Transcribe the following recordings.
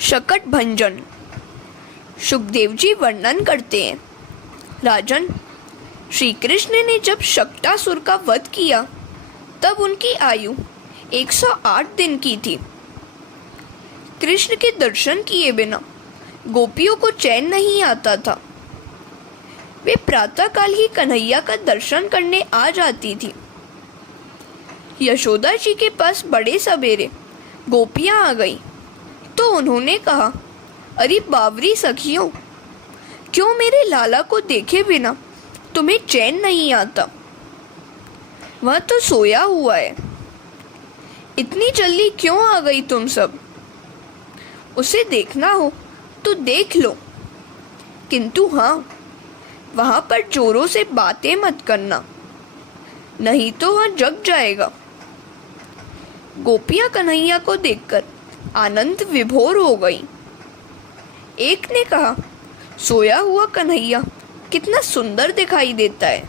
शकट भंजन। सुखदेव जी वर्णन करते हैं, राजन, श्री कृष्ण ने जब शक्टासुर का वध किया तब उनकी आयु 108 दिन की थी। कृष्ण के दर्शन किए बिना गोपियों को चैन नहीं आता था। वे प्रातःकाल ही कन्हैया का दर्शन करने आ जाती थी। यशोदा जी के पास बड़े सवेरे गोपियां आ गई तो उन्होंने कहा, अरे बावरी सखियों, क्यों मेरे लाला को देखे बिना तुम्हें चैन नहीं आता? वह तो सोया हुआ है। इतनी जल्दी क्यों आ गई तुम सब? उसे देखना हो तो देख लो, किंतु हाँ, वहां पर जोरों से बातें मत करना, नहीं तो वह जग जाएगा। गोपियां कन्हैया को देखकर आनंद विभोर हो गई। एक ने कहा, सोया हुआ कन्हैया कितना सुंदर दिखाई देता है।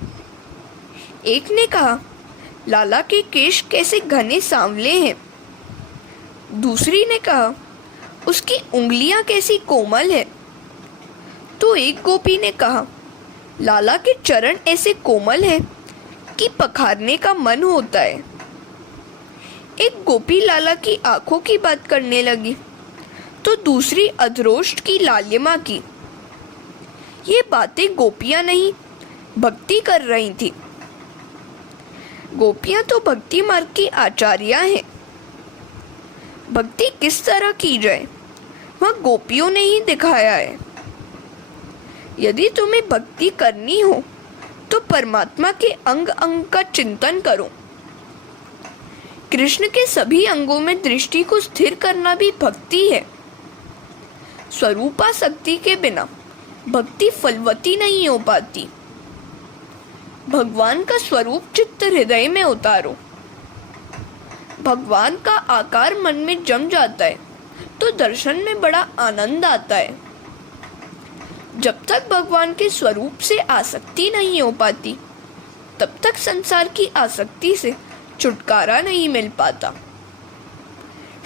एक ने कहा, लाला के केश कैसे घने सांवले हैं। दूसरी ने कहा, उसकी उंगलियां कैसी कोमल है। तो एक गोपी ने कहा, लाला के चरण ऐसे कोमल हैं कि पखारने का मन होता है। एक गोपी लाला की आंखों की बात करने लगी तो दूसरी अधरोष्ट की लालिमा की। ये बातें गोपियां नहीं, भक्ति कर रही थी। गोपियां तो भक्ति मार्ग की आचार्या हैं। भक्ति किस तरह की जाए वह गोपियों ने ही दिखाया है। यदि तुम्हें भक्ति करनी हो तो परमात्मा के अंग अंग का चिंतन करो। कृष्ण के सभी अंगों में दृष्टि को स्थिर करना भी भक्ति है। स्वरूपासक्ति के बिना भक्ति फलवती नहीं हो पाती। भगवान का स्वरूप चित्त हृदय में उतारो। भगवान का आकार मन में जम जाता है तो दर्शन में बड़ा आनंद आता है। जब तक भगवान के स्वरूप से आसक्ति नहीं हो पाती तब तक संसार की आसक्ति से छुटकारा नहीं मिल पाता।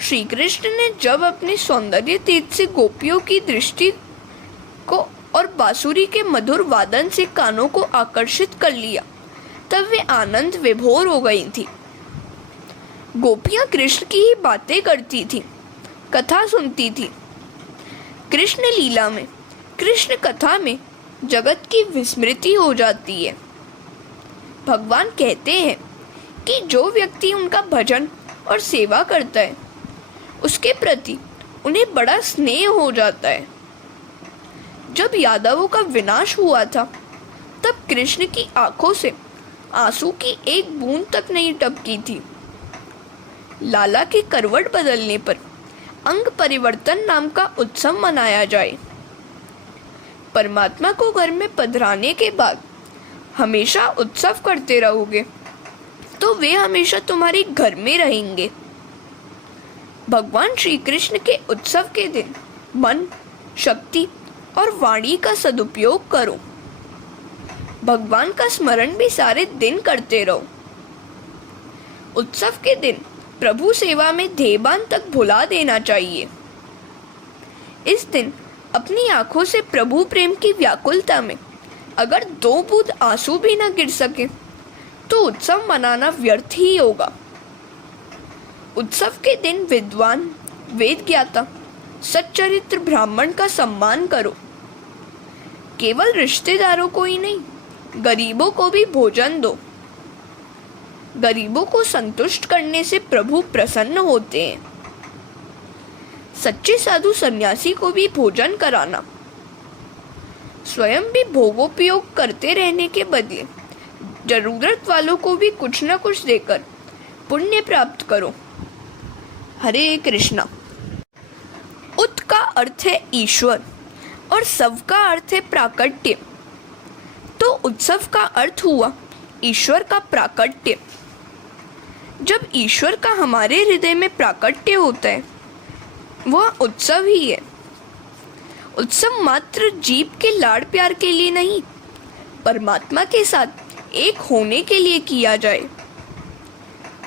श्री कृष्ण ने जब अपने सौंदर्य तेज से गोपियों की दृष्टि को और बांसुरी के मधुर वादन से कानों को आकर्षित कर लिया तब वे आनंद विभोर हो गई थी। गोपियां कृष्ण की ही बातें करती थी, कथा सुनती थी। कृष्ण लीला में, कृष्ण कथा में जगत की विस्मृति हो जाती है। भगवान कहते हैं कि जो व्यक्ति उनका भजन और सेवा करता है उसके प्रति उन्हें बड़ा स्नेह हो जाता है। जब यादवों का विनाश हुआ था तब कृष्ण की आंखों से आंसू की एक बूंद तक नहीं टपकी थी। लाला के करवट बदलने पर अंग परिवर्तन नाम का उत्सव मनाया जाए। परमात्मा को घर में पधराने के बाद हमेशा उत्सव करते रहोगे तो वे हमेशा तुम्हारे घर में रहेंगे। भगवान श्री कृष्ण के उत्सव के दिन मन, शक्ति और वाणी का सदुपयोग करो। भगवान का स्मरण भी सारे दिन करते रहो। उत्सव के दिन प्रभु सेवा में देहबान तक भुला देना चाहिए। इस दिन अपनी आंखों से प्रभु प्रेम की व्याकुलता में अगर 2 बूंद आंसू भी न गिर सके तो उत्सव मनाना व्यर्थ ही होगा। उत्सव के दिन विद्वान, वेद ज्ञाता, सच्चरित्र ब्राह्मण का सम्मान करो। केवल रिश्तेदारों को ही नहीं, गरीबों को भी भोजन दो। गरीबों को संतुष्ट करने से प्रभु प्रसन्न होते हैं। सच्चे साधु सन्यासी को भी भोजन कराना। स्वयं भी भोगोपयोग करते रहने के बदले जरूरत वालों को भी कुछ न कुछ देकर पुण्य प्राप्त करो। हरे कृष्णा। उत का अर्थ है ईश्वर और सव का अर्थ है प्राकट्य। तो उत्सव का अर्थ हुआ ईश्वर का प्राकट्य। जब ईश्वर का हमारे हृदय में प्राकट्य होता है वह उत्सव ही है। उत्सव मात्र जीव के लाड़ प्यार के लिए नहीं, परमात्मा के साथ एक होने के लिए किया जाए।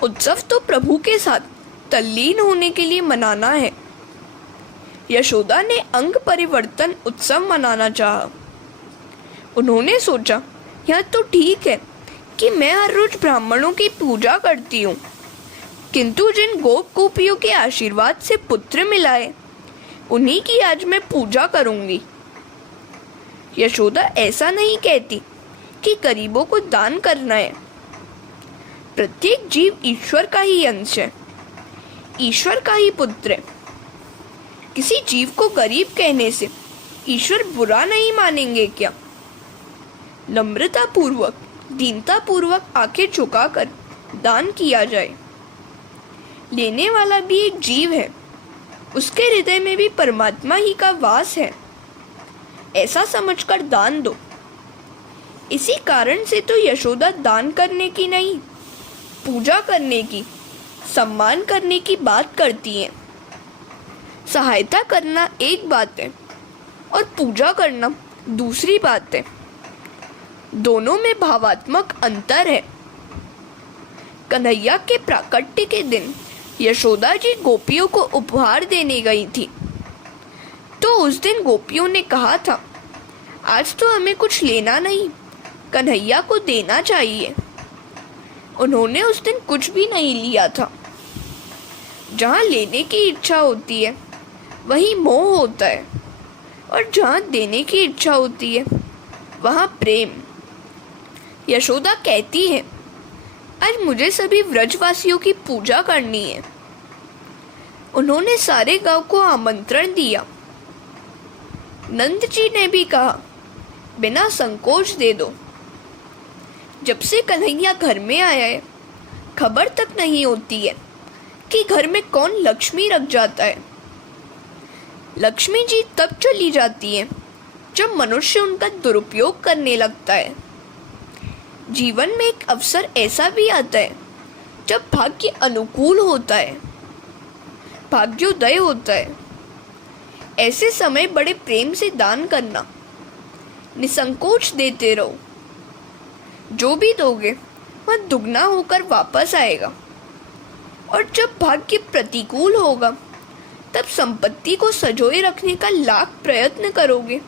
उत्सव तो प्रभु के साथ तल्लीन होने के लिए मनाना है। यशोदा ने अंग परिवर्तन उत्सव मनाना चाहा। उन्होंने सोचा, यह तो ठीक है कि मैं हर रोज ब्राह्मणों की पूजा करती हूँ, किंतु जिन गोप गोपियों के आशीर्वाद से पुत्र मिला है, उन्हीं की आज मैं पूजा करूंगी। यशोदा ऐसा नहीं कहती कि गरीबों को दान करना है। प्रत्येक जीव ईश्वर का ही अंश है, ईश्वर का ही पुत्र है। किसी जीव को गरीब कहने से ईश्वर बुरा नहीं मानेंगे क्या? नम्रता पूर्वक, दीनता पूर्वक आंखें झुकाकर दान किया जाए। लेने वाला भी एक जीव है, उसके हृदय में भी परमात्मा ही का वास है, ऐसा समझकर दान दो। इसी कारण से तो यशोदा दान करने की नहीं, पूजा करने की, सम्मान करने की बात करती हैं। सहायता करना एक बात है और पूजा करना दूसरी बात है। दोनों में भावात्मक अंतर है। कन्हैया के प्राकट्य के दिन यशोदा जी गोपियों को उपहार देने गई थी, तो उस दिन गोपियों ने कहा था, आज तो हमें कुछ लेना नहीं, कन्हैया को देना चाहिए। उन्होंने उस दिन कुछ भी नहीं लिया था। जहाँ लेने की इच्छा होती है वहीं मोह होता है, और जहाँ देने की इच्छा होती है वहाँ प्रेम। यशोदा कहती है, आज मुझे सभी व्रजवासियों की पूजा करनी है। उन्होंने सारे गांव को आमंत्रण दिया। नंद जी ने भी कहा, बिना संकोच दे दो। जब से कन्हैया घर में आया है, खबर तक नहीं होती है कि घर में कौन लक्ष्मी रख जाता है। लक्ष्मी जी तब चली जाती है जब मनुष्य उनका दुरुपयोग करने लगता है। जीवन में एक अवसर ऐसा भी आता है जब भाग्य अनुकूल होता है, भाग्योदय होता है। ऐसे समय बड़े प्रेम से दान करना, निसंकोच देते रहो। जो भी दोगे वह दुगना होकर वापस आएगा, और जब भाग्य प्रतिकूल होगा तब संपत्ति को सजोए रखने का लाख प्रयत्न करोगे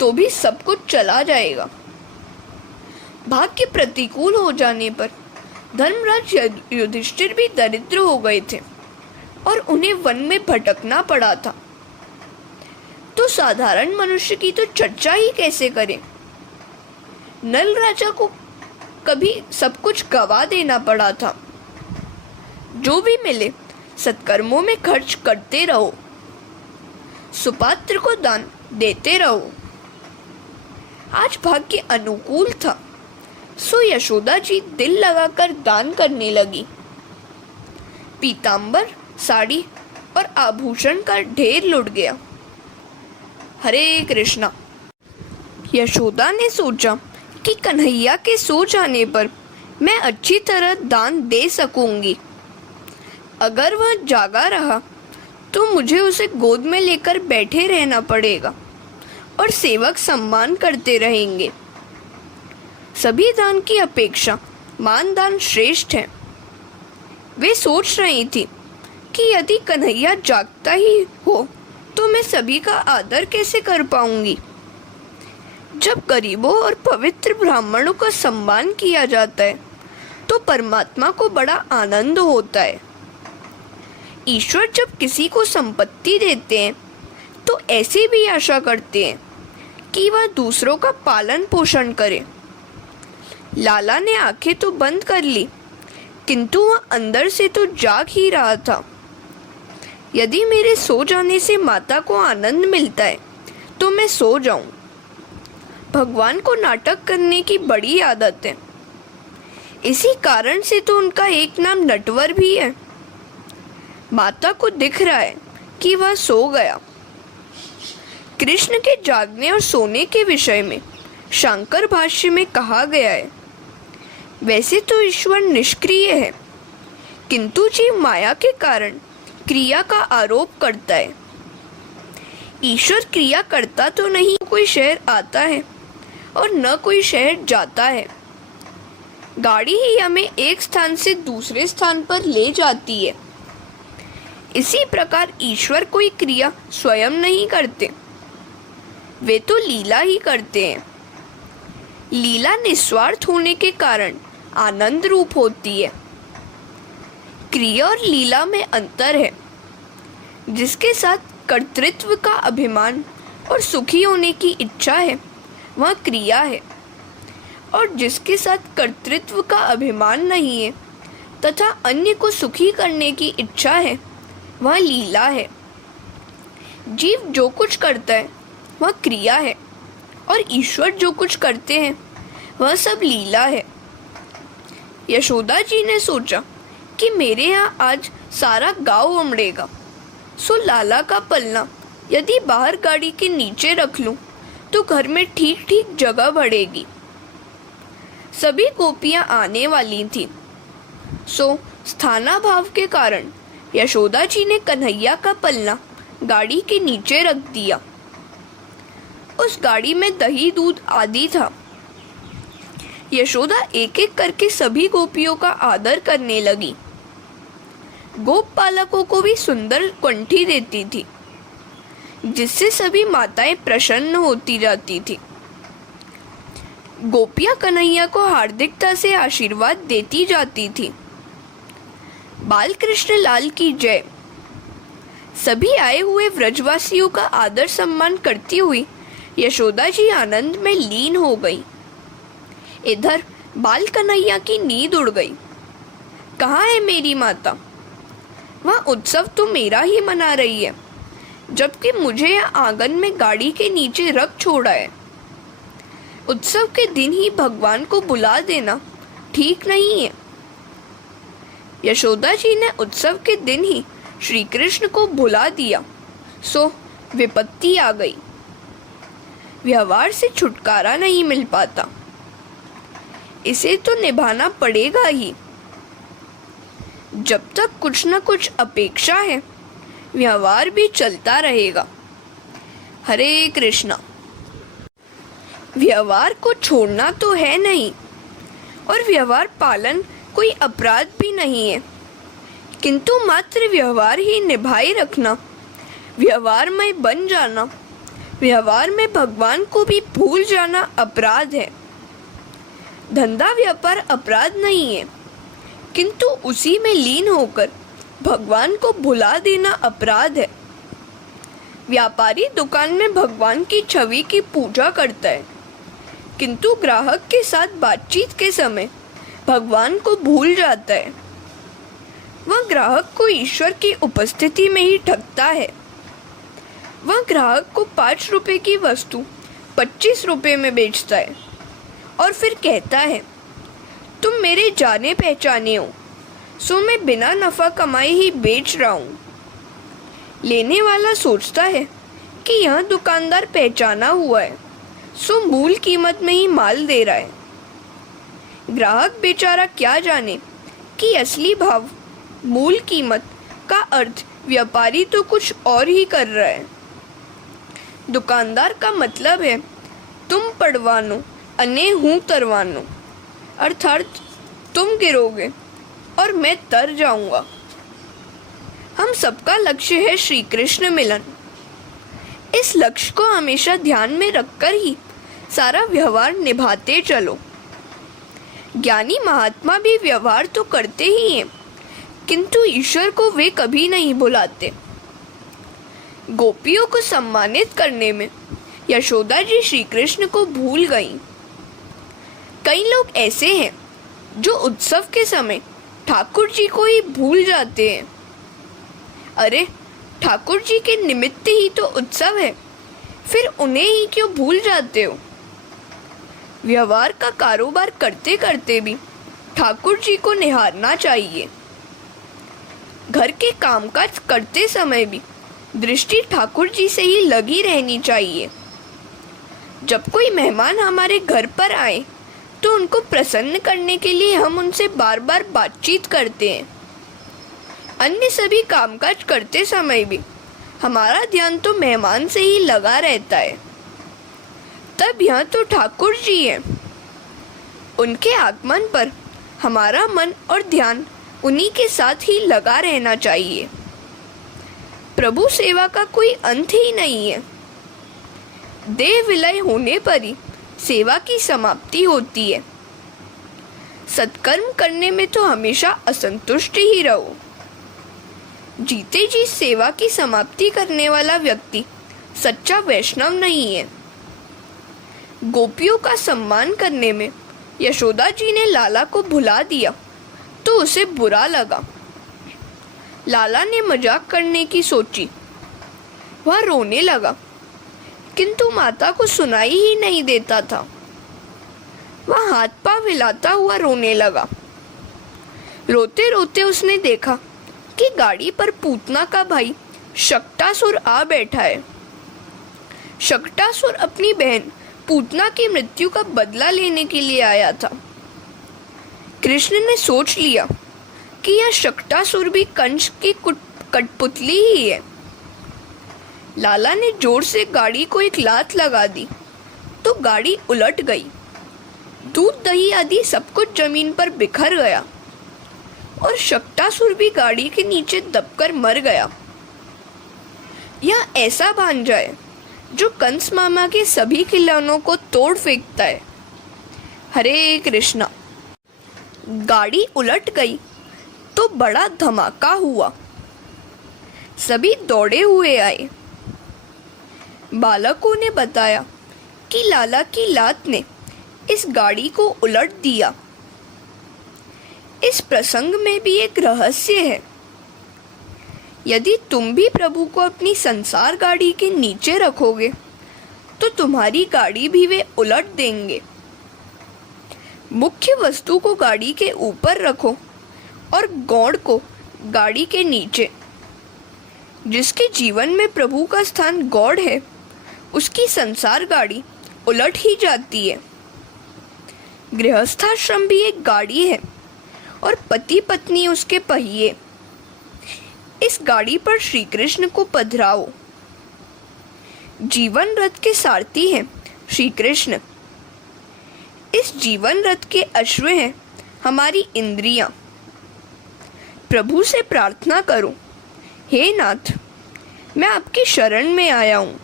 तो भी सब कुछ चला जाएगा। भाग्य प्रतिकूल हो जाने पर धर्मराज युधिष्ठिर भी दरिद्र हो गए थे और उन्हें वन में भटकना पड़ा था। तो साधारण मनुष्य की तो चर्चा ही कैसे करें। नल राजा को कभी सब कुछ गवा देना पड़ा था। जो भी मिले सत्कर्मों में खर्च करते रहो, सुपात्र को दान देते रहो। आज भाग्य अनुकूल था, सो यशोदा जी दिल लगाकर दान करने लगी। पीतांबर, साड़ी और आभूषण का ढेर लुट गया। हरे कृष्णा। यशोदा ने सोचा कि कन्हैया के सो जाने पर मैं अच्छी तरह दान दे सकूंगी। अगर वह जागा रहा तो मुझे उसे गोद में लेकर बैठे रहना पड़ेगा और सेवक सम्मान करते रहेंगे। सभी दान की अपेक्षा मानदान श्रेष्ठ है। वे सोच रही थी कि यदि कन्हैया जागता ही हो तो मैं सभी का आदर कैसे कर पाऊंगी। जब गरीबों और पवित्र ब्राह्मणों का सम्मान किया जाता है तो परमात्मा को बड़ा आनंद होता है। ईश्वर जब किसी को संपत्ति देते हैं तो ऐसी भी आशा करते हैं कि वह दूसरों का पालन पोषण करे। लाला ने आंखें तो बंद कर ली, किंतु वह अंदर से तो जाग ही रहा था। यदि मेरे सो जाने से माता को आनंद मिलता है तो मैं सो जाऊं। भगवान को नाटक करने की बड़ी आदत है। इसी कारण से तो उनका एक नाम नटवर भी है। माता को दिख रहा है कि वह सो गया। कृष्ण के जागने और सोने के विषय में शांकर भाष्य में कहा गया है, वैसे तो ईश्वर निष्क्रिय है, किंतु जीव माया के कारण क्रिया का आरोप करता है। ईश्वर क्रिया करता तो नहीं, कोई शहर आता है और न कोई शहर जाता है। गाड़ी ही हमें एक स्थान से दूसरे स्थान पर ले जाती है। इसी प्रकार ईश्वर कोई क्रिया स्वयं नहीं करते, वे तो लीला ही करते हैं। लीला निस्वार्थ होने के कारण आनंद रूप होती है। क्रिया और लीला में अंतर है। जिसके साथ कर्तृत्व का अभिमान और सुखी होने की इच्छा है वह क्रिया है, और जिसके साथ कर्तृत्व का अभिमान नहीं है तथा अन्य को सुखी करने की इच्छा है वह लीला है। जीव जो कुछ करता है वह क्रिया है, और ईश्वर जो कुछ करते हैं वह सब लीला है। यशोदा जी ने सोचा कि मेरे यहाँ आज सारा गांव उमड़ेगा, सो लाला का पलना यदि बाहर गाड़ी के नीचे रख लूं तो घर में ठीक ठीक जगह बढ़ेगी। सभी गोपियां आने वाली थीं, सो स्थानाभाव के कारण यशोदा जी ने कन्हैया का पलना गाड़ी के नीचे रख दिया। उस गाड़ी में दही दूध आदि था। यशोदा एक एक करके सभी गोपियों का आदर करने लगी। गोप पालकों को भी सुंदर कंठी देती थी, जिससे सभी माताएं प्रसन्न होती जाती थी। गोपियां कन्हैया को हार्दिकता से आशीर्वाद देती जाती थी। बाल कृष्ण लाल की जय। सभी आए हुए व्रजवासियों का आदर सम्मान करती हुई यशोदा जी आनंद में लीन हो गई। इधर बाल कन्हैया की नींद उड़ गई। कहाँ है मेरी माता? वह उत्सव तो मेरा ही मना रही है, जबकि मुझे यहाँ आंगन में गाड़ी के नीचे रख छोड़ा है। उत्सव के दिन ही भगवान को बुला देना ठीक नहीं है। यशोदा जी ने उत्सव के दिन ही श्री कृष्ण को बुला दिया, सो विपत्ति आ गई। व्यवहार से छुटकारा नहीं मिल पाता, इसे तो निभाना पड़ेगा ही। जब तक कुछ न कुछ अपेक्षा है, व्यवहार भी चलता रहेगा। हरे कृष्णा। व्यवहार को छोड़ना तो है नहीं, और व्यवहार पालन कोई अपराध भी नहीं है, किंतु मात्र व्यवहार ही निभाए रखना, व्यवहार में बन जाना, व्यवहार में भगवान को भी भूल जाना अपराध है। धंधा व्यापार अपराध नहीं है, किंतु उसी में लीन होकर भगवान को भुला देना अपराध है। व्यापारी दुकान में भगवान की छवि की पूजा करता है, किंतु ग्राहक के साथ बातचीत के समय भगवान को भूल जाता है। वह ग्राहक को ईश्वर की उपस्थिति में ही ठगता है। वह ग्राहक को 5 रुपए की वस्तु 25 रुपए में बेचता है और फिर कहता है, तुम मेरे जाने पहचाने हो, सो मैं बिना नफा कमाए ही बेच रहा हूँ। लेने वाला सोचता है कि यह दुकानदार पहचाना हुआ है, सो मूल कीमत में ही माल दे रहा है। ग्राहक बेचारा क्या जाने कि असली भाव, मूल कीमत का अर्थ व्यापारी तो कुछ और ही कर रहा है। दुकानदार का मतलब है, तुम पड़वानो अने हूँ तरवानो, अर्थात तुम गिरोगे और मैं तर जाऊंगा। हम सबका लक्ष्य है श्री कृष्ण मिलन। इस लक्ष्य को हमेशा ध्यान में रखकर ही सारा व्यवहार निभाते चलो। ज्ञानी महात्मा भी व्यवहार तो करते ही हैं, किंतु ईश्वर को वे कभी नहीं बुलाते। गोपियों को सम्मानित करने में यशोदा जी श्री कृष्ण को भूल गईं। कई लोग ऐसे हैं जो उत्सव के समय ठाकुर जी को ही भूल जाते हैं। अरे, ठाकुर जी के निमित्त ही तो उत्सव है, फिर उन्हें ही क्यों भूल जाते हो? व्यवहार का कारोबार करते करते भी ठाकुर जी को निहारना चाहिए। घर के कामकाज करते समय भी दृष्टि ठाकुर जी से ही लगी रहनी चाहिए। जब कोई मेहमान हमारे घर पर आए तो उनको प्रसन्न करने के लिए हम उनसे बार बार बातचीत करते हैं। अन्य सभी कामकाज करते समय भी हमारा ध्यान तो मेहमान से ही लगा रहता है। तब यह तो ठाकुर जी हैं। उनके आगमन पर हमारा मन और ध्यान उन्हीं के साथ ही लगा रहना चाहिए। प्रभु सेवा का कोई अंत ही नहीं है। देह विलय होने पर ही सेवा की समाप्ति होती है। सत्कर्म करने में तो हमेशा असंतुष्ट ही रहो। जीते जी सेवा की समाप्ति करने वाला व्यक्ति सच्चा वैष्णव नहीं है। गोपियों का सम्मान करने में यशोदा जी ने लाला को भुला दिया तो उसे बुरा लगा। लाला ने मजाक करने की सोची, वह रोने लगा, किंतु माता को सुनाई ही नहीं देता था। वह हाथ पांव हिलाता हुआ रोने लगा। रोते रोते उसने देखा कि गाड़ी पर पूतना का भाई शक्टासुर आ बैठा है। शक्टासुर अपनी बहन पूतना की मृत्यु का बदला लेने के लिए आया था। कृष्ण ने सोच लिया कि यह शक्टासुर भी कंस की कठपुतली ही है। लाला ने जोर से गाड़ी को एक लात लगा दी तो गाड़ी उलट गई। दूध दही आदि सब कुछ जमीन पर बिखर गया और शक्टासुर भी गाड़ी के नीचे दबकर मर गया। यह ऐसा भांजा है जो कंस मामा के सभी खिलौनों को तोड़ फेंकता है। हरे कृष्णा। गाड़ी उलट गई तो बड़ा धमाका हुआ। सभी दौड़े हुए आए। बालकों ने बताया कि लाला की लात ने इस गाड़ी को उलट दिया। इस प्रसंग में भी एक रहस्य है। यदि तुम भी प्रभु को अपनी संसार गाड़ी के नीचे रखोगे तो तुम्हारी गाड़ी भी वे उलट देंगे। मुख्य वस्तु को गाड़ी के ऊपर रखो और गौड़ को गाड़ी के नीचे। जिसके जीवन में प्रभु का स्थान गौड़ है उसकी संसार गाड़ी उलट ही जाती है। गृहस्थाश्रम भी एक गाड़ी है और पति पत्नी उसके पहिए। इस गाड़ी पर श्री कृष्ण को पधराओ। जीवन रथ के सारथी हैं श्री कृष्ण। इस जीवन रथ के अश्व हैं हमारी इंद्रियां। प्रभु से प्रार्थना करो, हे नाथ, मैं आपकी शरण में आया हूँ।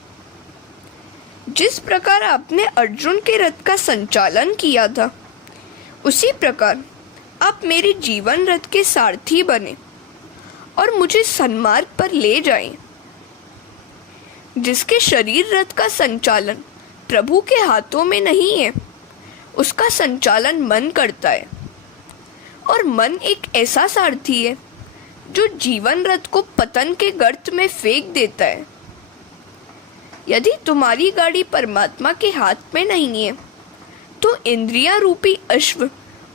जिस प्रकार आपने अर्जुन के रथ का संचालन किया था उसी प्रकार आप मेरे जीवन रथ के सारथी बने और मुझे सन्मार्ग पर ले जाएं। जिसके शरीर रथ का संचालन प्रभु के हाथों में नहीं है उसका संचालन मन करता है और मन एक ऐसा सारथी है जो जीवन रथ को पतन के गर्त में फेंक देता है। यदि तुम्हारी गाड़ी परमात्मा के हाथ में नहीं है तो इंद्रियां रूपी अश्व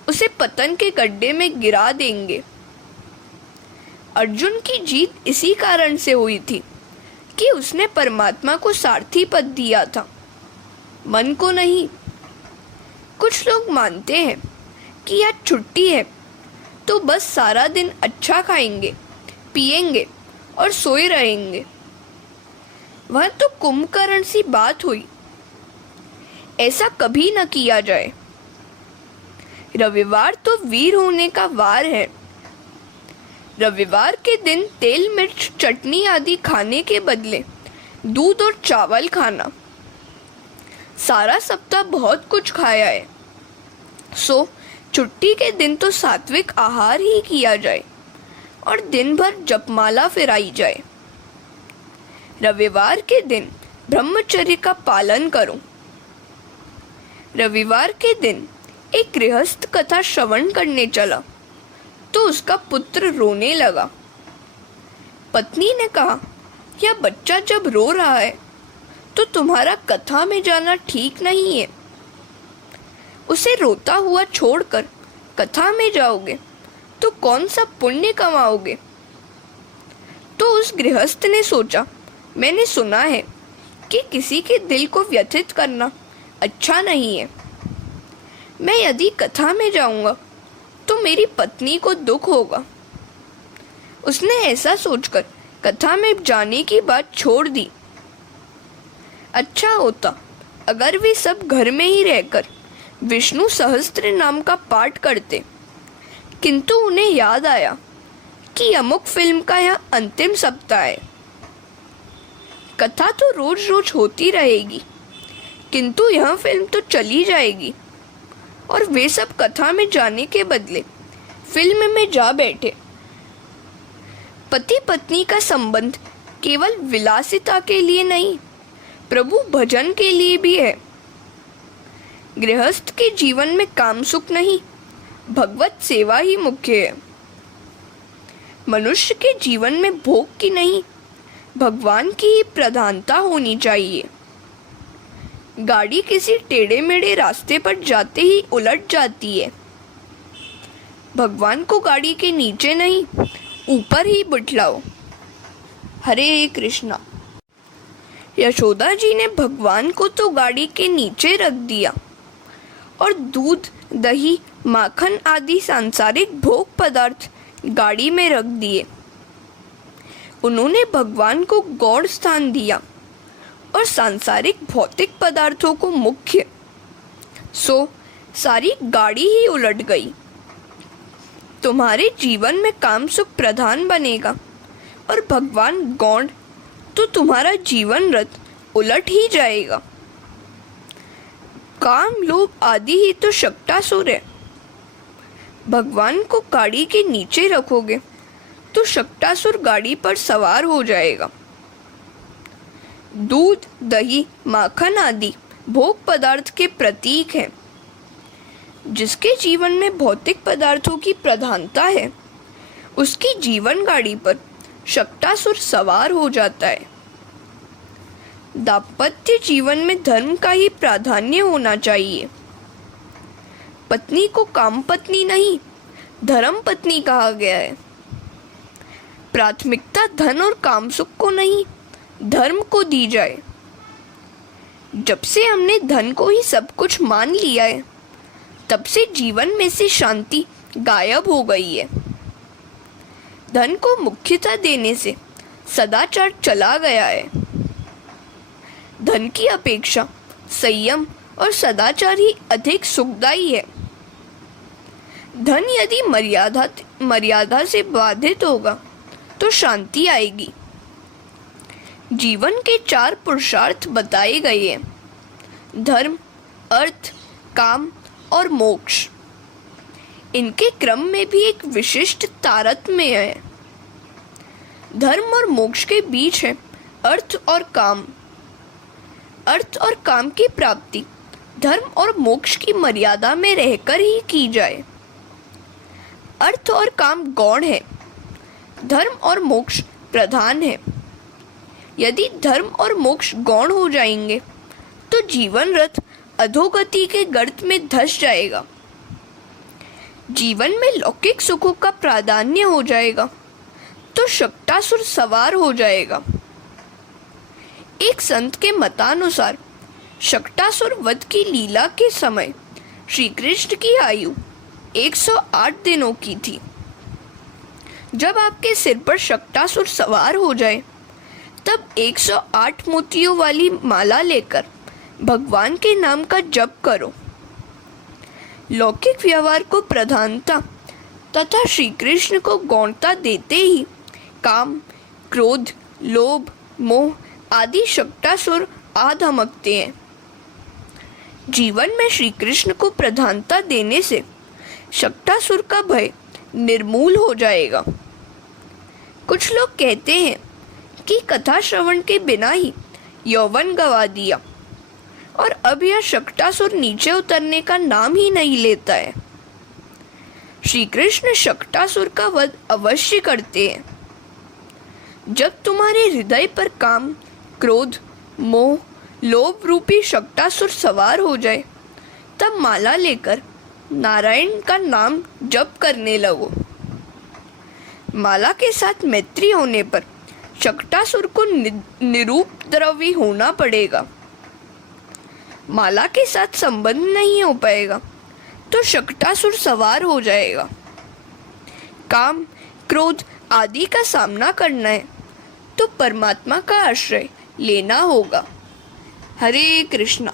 उसे पतन के गड्ढे में गिरा देंगे। अर्जुन की जीत इसी कारण से हुई थी कि उसने परमात्मा को सारथी पद दिया था, मन को नहीं। कुछ लोग मानते हैं कि यह छुट्टी है तो बस सारा दिन अच्छा खाएंगे, पिएंगे और सोए रहेंगे। वह तो कुंभकर्ण सी बात हुई। ऐसा कभी न किया जाए। रविवार तो वीर होने का वार है। रविवार के दिन तेल मिर्च चटनी आदि खाने के बदले दूध और चावल खाना। सारा सप्ताह बहुत कुछ खाया है, सो छुट्टी के दिन तो सात्विक आहार ही किया जाए और दिन भर जपमाला फिराई जाए। रविवार के दिन ब्रह्मचर्य का पालन करो। रविवार के दिन एक गृहस्थ कथा श्रवण करने चला तो उसका पुत्र रोने लगा। पत्नी ने कहा, यह बच्चा जब रो रहा है तो तुम्हारा कथा में जाना ठीक नहीं है। उसे रोता हुआ छोड़कर कथा में जाओगे तो कौन सा पुण्य कमाओगे। तो उस गृहस्थ ने सोचा, मैंने सुना है कि किसी के दिल को व्यथित करना अच्छा नहीं है। मैं यदि कथा में जाऊंगा तो मेरी पत्नी को दुख होगा। उसने ऐसा सोचकर कथा में जाने की बात छोड़ दी। अच्छा होता अगर वे सब घर में ही रहकर विष्णु सहस्त्र नाम का पाठ करते, किंतु उन्हें याद आया कि अमुक फिल्म का यह अंतिम सप्ताह है। कथा तो रोज रोज होती रहेगी, किंतु यह फिल्म तो चली जाएगी। और वे सब कथा में जाने के बदले फिल्म में जा बैठे। पति पत्नी का संबंध केवल विलासिता के लिए नहीं, प्रभु भजन के लिए भी है। गृहस्थ के जीवन में काम सुख नहीं, भगवत सेवा ही मुख्य है। मनुष्य के जीवन में भोग की नहीं, भगवान की ही प्रधानता होनी चाहिए। गाड़ी किसी टेढ़े मेढ़े रास्ते पर जाते ही उलट जाती है। भगवान को गाड़ी के नीचे नहीं, ऊपर ही बिठाओ। हरे कृष्णा। यशोदा जी ने भगवान को तो गाड़ी के नीचे रख दिया और दूध, दही, माखन आदि सांसारिक भोग पदार्थ गाड़ी में रख दिए। उन्होंने भगवान को गौड़ स्थान दिया और सांसारिक भौतिक पदार्थों को मुख्य। सो सारी गाड़ी ही उलट गई। तुम्हारे जीवन में काम सुख प्रधान बनेगा और भगवान गौड़, तो तुम्हारा जीवन रथ उलट ही जाएगा। काम, लोभ आदि ही तो शक्टासुर है। भगवान को गाड़ी के नीचे रखोगे तो शक्टासुर गाड़ी पर सवार हो जाएगा। दूध, दही, माखन आदि भोग पदार्थ के प्रतीक हैं। जिसके जीवन में भौतिक पदार्थों की प्रधानता है, उसकी जीवन गाड़ी पर शक्टासुर सवार हो जाता है। दाम्पत्य जीवन में धर्म का ही प्राधान्य होना चाहिए। पत्नी को काम पत्नी नहीं, धर्म पत्नी कहा गया है। प्राथमिकता धन और काम सुख को नहीं, धर्म को दी जाए। जब से हमने धन को ही सब कुछ मान लिया है, तब से जीवन में से शांति गायब हो गई है। धन को मुख्यता देने से सदाचार चला गया है। धन की अपेक्षा संयम और सदाचार ही अधिक सुखदायी है। धन यदि मर्यादा से बाधित होगा तो शांति आएगी। जीवन के 4 पुरुषार्थ बताए गए हैं: धर्म, अर्थ, काम और मोक्ष। इनके क्रम में भी एक विशिष्ट तारतम्य है। धर्म और मोक्ष के बीच है अर्थ और काम। अर्थ और काम की प्राप्ति धर्म और मोक्ष की मर्यादा में रहकर ही की जाए। अर्थ और काम गौण है, धर्म और मोक्ष प्रधान है। यदि धर्म और मोक्ष गौण हो जाएंगे तो जीवन रथ अधोगति के गर्त में धंस जाएगा। जीवन में लौकिक सुखों का प्राधान्य हो जाएगा तो शक्टासुर सवार हो जाएगा। एक संत के मतानुसार शक्टासुर वध की लीला के समय श्री कृष्ण की आयु 108 दिनों की थी। जब आपके सिर पर शक्टासुर सवार हो जाए, तब 108 मोतियों वाली माला लेकर भगवान के नाम का जप करो। लौकिक व्यवहार को प्रधानता तथा श्री कृष्ण को गौणता देते ही काम, क्रोध, लोभ, मोह आदि शक्टासुर आ धमकते हैं। जीवन में श्री कृष्ण को प्रधानता देने से शक्टासुर का भय निर्मूल हो जाएगा। कुछ लोग कहते हैं कि कथा श्रवण के बिना ही यौवन गवा दिया और अब यह शक्टासुर नीचे उतरने का नाम ही नहीं लेता है। श्री कृष्ण शक्टासुर का वध अवश्य करते हैं। जब तुम्हारे हृदय पर काम, क्रोध, मोह, लोभ रूपी शक्टासुर सवार हो जाए, तब माला लेकर नारायण का नाम जप करने लगो। माला के साथ मैत्री होने पर शक्टासुर को निरुपद्रवी होना पड़ेगा। माला के साथ संबंध नहीं हो पाएगा तो शक्टासुर सवार हो जाएगा। काम, क्रोध आदि का सामना करना है तो परमात्मा का आश्रय लेना होगा। हरे कृष्णा।